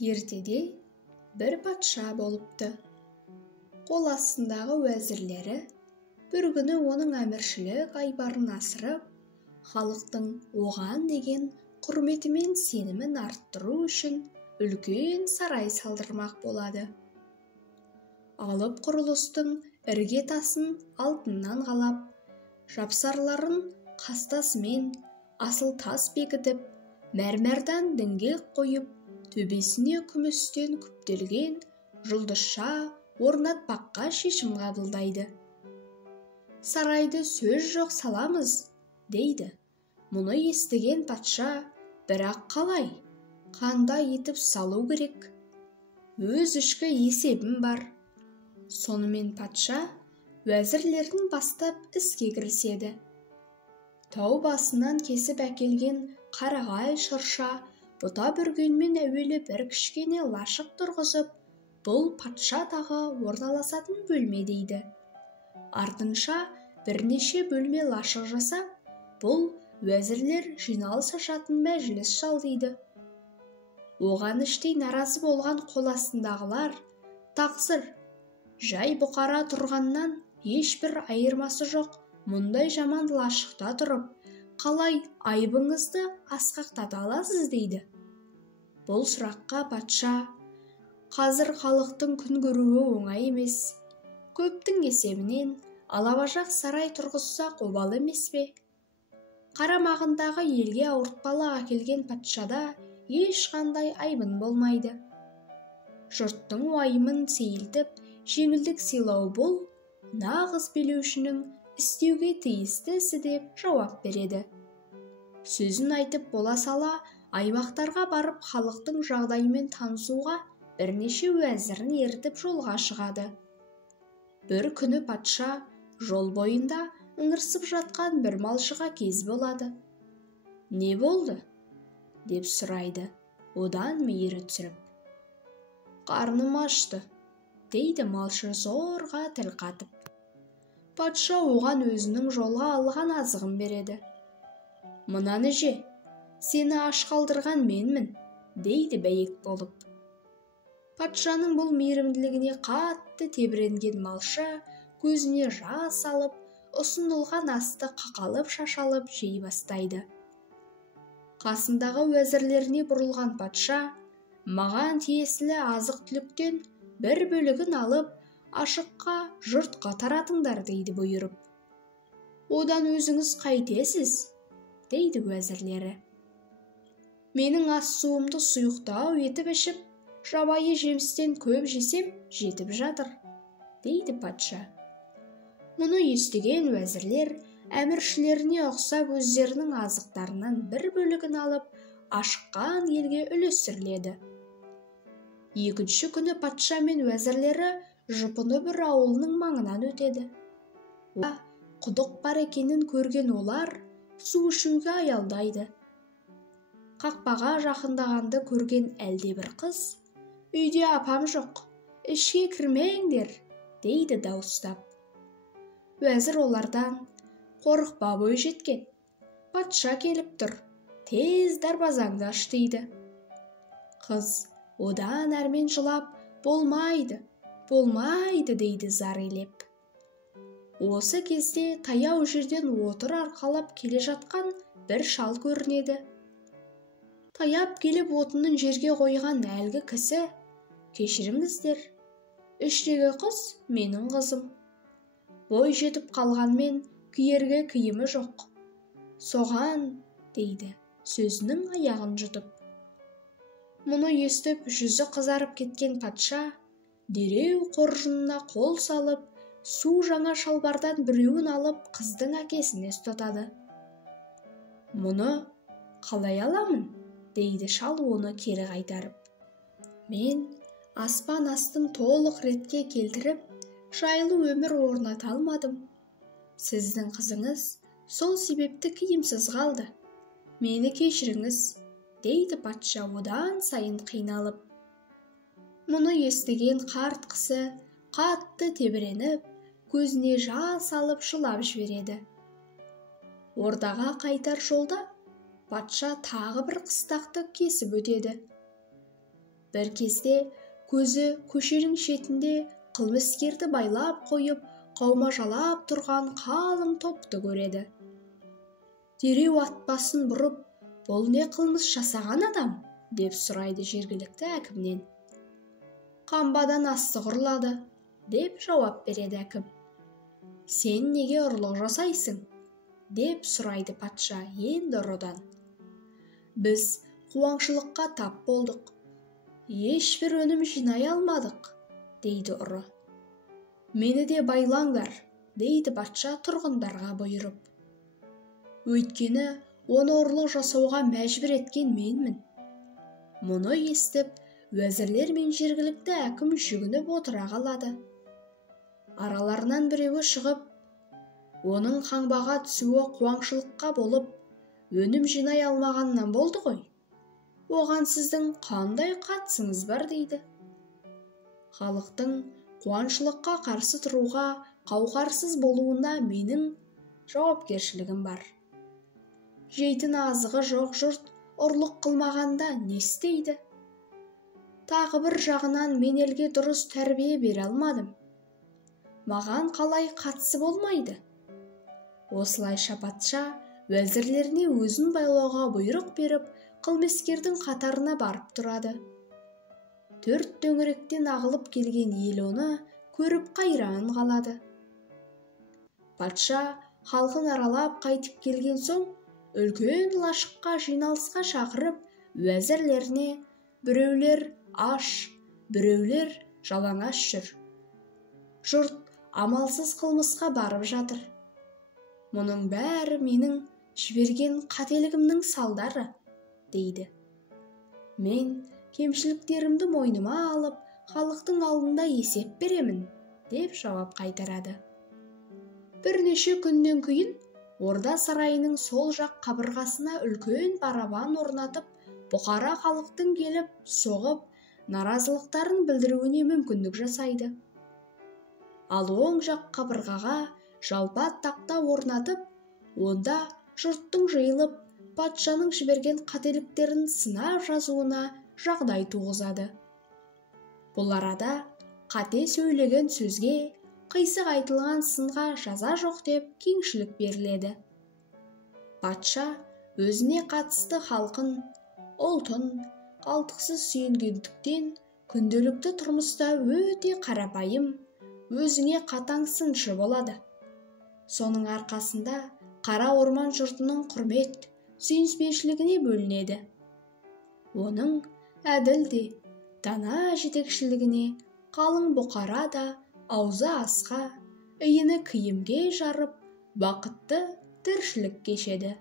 Ертеде бір патша болыпты. Қол астындағы уәзірлері бір күні оның әміршілік айбарын асырып, халықтың оған деген құрметі мен сенімін арттыру үшін үлкен сарай салдырмақ болады. Алып құрылыстың іргетасын алтыннан қалап, жапсарларын қастасымен асыл тас бекітіп, мәрмәрдан діңгек қойып, төбесіне күмістен күптелген жұлдызша орнатпаққа шешім қабылдайды. Сарайды сөз жоқ саламыз, дейді. Мұны естіген патша, бірақ қалай, қандай етіп салу керек? Өз ішкі есебім бар. Сонымен патша уәзірлерін бастап іске кіріседі. Тау басынан кесіп әкелген қарағай, шырша, бұта бүргенмен әуелі бір кішкене лашық тұрғызып, бұл патша тағы орналасатын бөлме дейді. Артынша бірнеше бөлме лашық жасап, бұл уәзірлер жиналыс ашатын мәжіліс дейді. Оған іштей наразы болған қол астындағылар, тақсыр, жай бұқара тұрғаннан ешбір айырмасы жоқ, мұндай жаман лашықта тұрып, қалай айыбыңызды асқақтата аласыз дейді. Бұл сұраққа патша, қазір халықтың күн көруі оңай емес. Көптің есебінен алабажақ сарай тұрғызса обал емес пе? Қарамағындағы елге ауыртпалық әкелген патшада ешқандай айбын болмайды. Жұрттың уайымын сейілтіп, жеңілдік сыйлау бұл нағыз билеушінің істеуге тиісті ісі деп жауап береді. Сөзін айтып бола сала, аймақтарға барып халықтың жағдайымен танысуға бірнеше уәзірін ертіп жолға шығады. Бір күні патша жол бойында ыңырсып жатқан бір малшыға кез болады. Не болды? Деп сұрайды, одан мейірі түсіріп. Қарным ашты, дейді малшы зорға тіл қатып. Патша оған өзінің жолға алған азығын береді. Мынаны же, сені аш қалдырған менмін, дейді бәйек болып. Патшаның бұл мейірімділігіне қатты тебіренген малшы көзіне жас алып, ұсынылған асты қақалып шашалып жей бастайды. Қасындағы уәзірлеріне бұрылған патша, маған тиесілі азық-түліктен бір бөлігін алып, ашыққа жұртқа таратыңдар дейді бұйырып. Одан өзіңіз қайтесіз, дейді уәзірлері. Менің ас-суымды сұйықтау етіп ішіп, жабайы жемістен көп жесем жетіп жатыр, дейді патша. Мұны естіген уәзірлер әміршілеріне ұқсап өздерінің азықтарынан бір бөлігін алып, ашыққан елге үлестіріледі. Екінші күні патша мен уәзірлері жұпыны бір ауылының маңынан өтеді. Құдық бар екенін көрген олар су ішуге аялдайды. Қақпаға жақындағанды көрген әлде бір қыз, үйде апам жоқ, ішке кірмеңдер, дейді дауыстап. Уәзір олардан, қорықпа бойжеткен, патша келіп тұр, тез дарбазаңды аш дейді. Қыз одан әрмен жылап, болмайды, болмайды дейді зар илеп. Осы кезде таяу жерден отыр арқалап келе жатқан бір шал көрінеді. Таяп келіп отынын жерге қойған әлгі кісі, кешіріңіздер, іштегі қыз менің қызым. Бой жетіп қалғанмен киерге киімі жоқ. Соған, дейді, сөзінің аяғын жұтып. Мұны естіп жүзі қызарып кеткен патша, дереу қоржынына қол салып, су жаңа шалбардан біреуін алып қыздың әкесіне ұстатады. Мұны қалай аламын, дейді шал оны кері қайтарып. Мен аспан астын толық ретке келтіріп, жайлы өмір орната алмадым. Сіздің қызыңыз сол себепті киімсіз қалды. Мені кешіріңіз, дейді патша одан сайын қиналып. Мұны естіген қарт кісі қатты тебіреніп, көзіне жас алып жылап жібереді. Ордаға қайтар жолда патша тағы бір қыстақты кесіп өтеді. бір кезде көзі көшенің шетінде қылмыскерді байлап қойып қаумажалап тұрған қалың топты көреді. Дереу ат басын бұрып, бұл не қылмыс жасаған адам? Деп сұрайды жергілікті әкімнен. Қамбадан астық ұрлады, деп жауап береді әкім. Сен неге ұрлық жасайсың? Деп сұрайды патша енді ұрыдан. Біз қуаңшылыққа тап болдық. Ешбір өнім жинай алмадық, дейді ұры. Мені де байлаңдар, дейді патша тұрғындарға бұйырып. Өйткені оны ұрлық жасауға мәжбүр еткен менмін. Мұны естіп, уәзірлер мен жергілікті әкім жүгініп отыра қалады. Араларынан біреуі шығып, оның қаңбаға түсуі қуаңшылыққа болып, өнім жинай алмағаннан болды ғой. Оған сіздің қандай қатысыңыз бар, дейді. Халықтың қуаңшылыққа қарсы тұруға қауқарсыз болуында менің жауапкершілігім бар. Жейтін азығы жоқ жұрт ұрлық қылмағанда не істейді? Тағы бір жағынан мен елге дұрыс тәрбие бере алмадым. Маған қалай қатысы болмайды? Осылайша патша уәзірлеріне өзін байлауға бұйрық беріп, қылмыскердің қатарына барып тұрады. Төрт төңіректен ағылып келген ел оны көріп қайран қалады. Патша халқын аралап қайтып келген соң, үлкен лашыққа жиналысқа шақырып, уәзірлеріне біреулер аш, біреулер жалаңаш жүр. Жұрт амалсыз қылмысқа барып жатыр. Мұның бәрі менің жіберген қателігімнің салдары, дейді. Мен кемшіліктерімді мойныма алып, халықтың алдында есеп беремін, деп жауап қайтарады. Бірнеше күннен кейін орда сарайының сол жақ қабырғасына үлкен барабан орнатып, бұқара халықтың келіп, соғып, наразылықтарын білдіруіне мүмкіндік жасайды. Ал оң жақ қабырғаға жалпа тақта орнатып, онда жұрттың жиылып, патшаның жіберген қателіктерін сынап жазуына жағдай туғызады. Бұл арада қате сөйлеген сөзге, қисық айтылған сынға жаза жоқ деп кеңшілік беріледі. Патша өзіне қатысты халқын, ұлтын қалтқысыз сүйінгендіктен күнделікті тұрмыста өте қарапайым, өзіне қатаң сыншы болады. Соның арқасында қара орман жұртының құрмет, сүйіспеншілігіне бөлінеді. Оның әділ де, дана жетекшілігіне қалың бұқара да аузы асқа, иіні киімге жарып, бақытты тіршілік кешеді.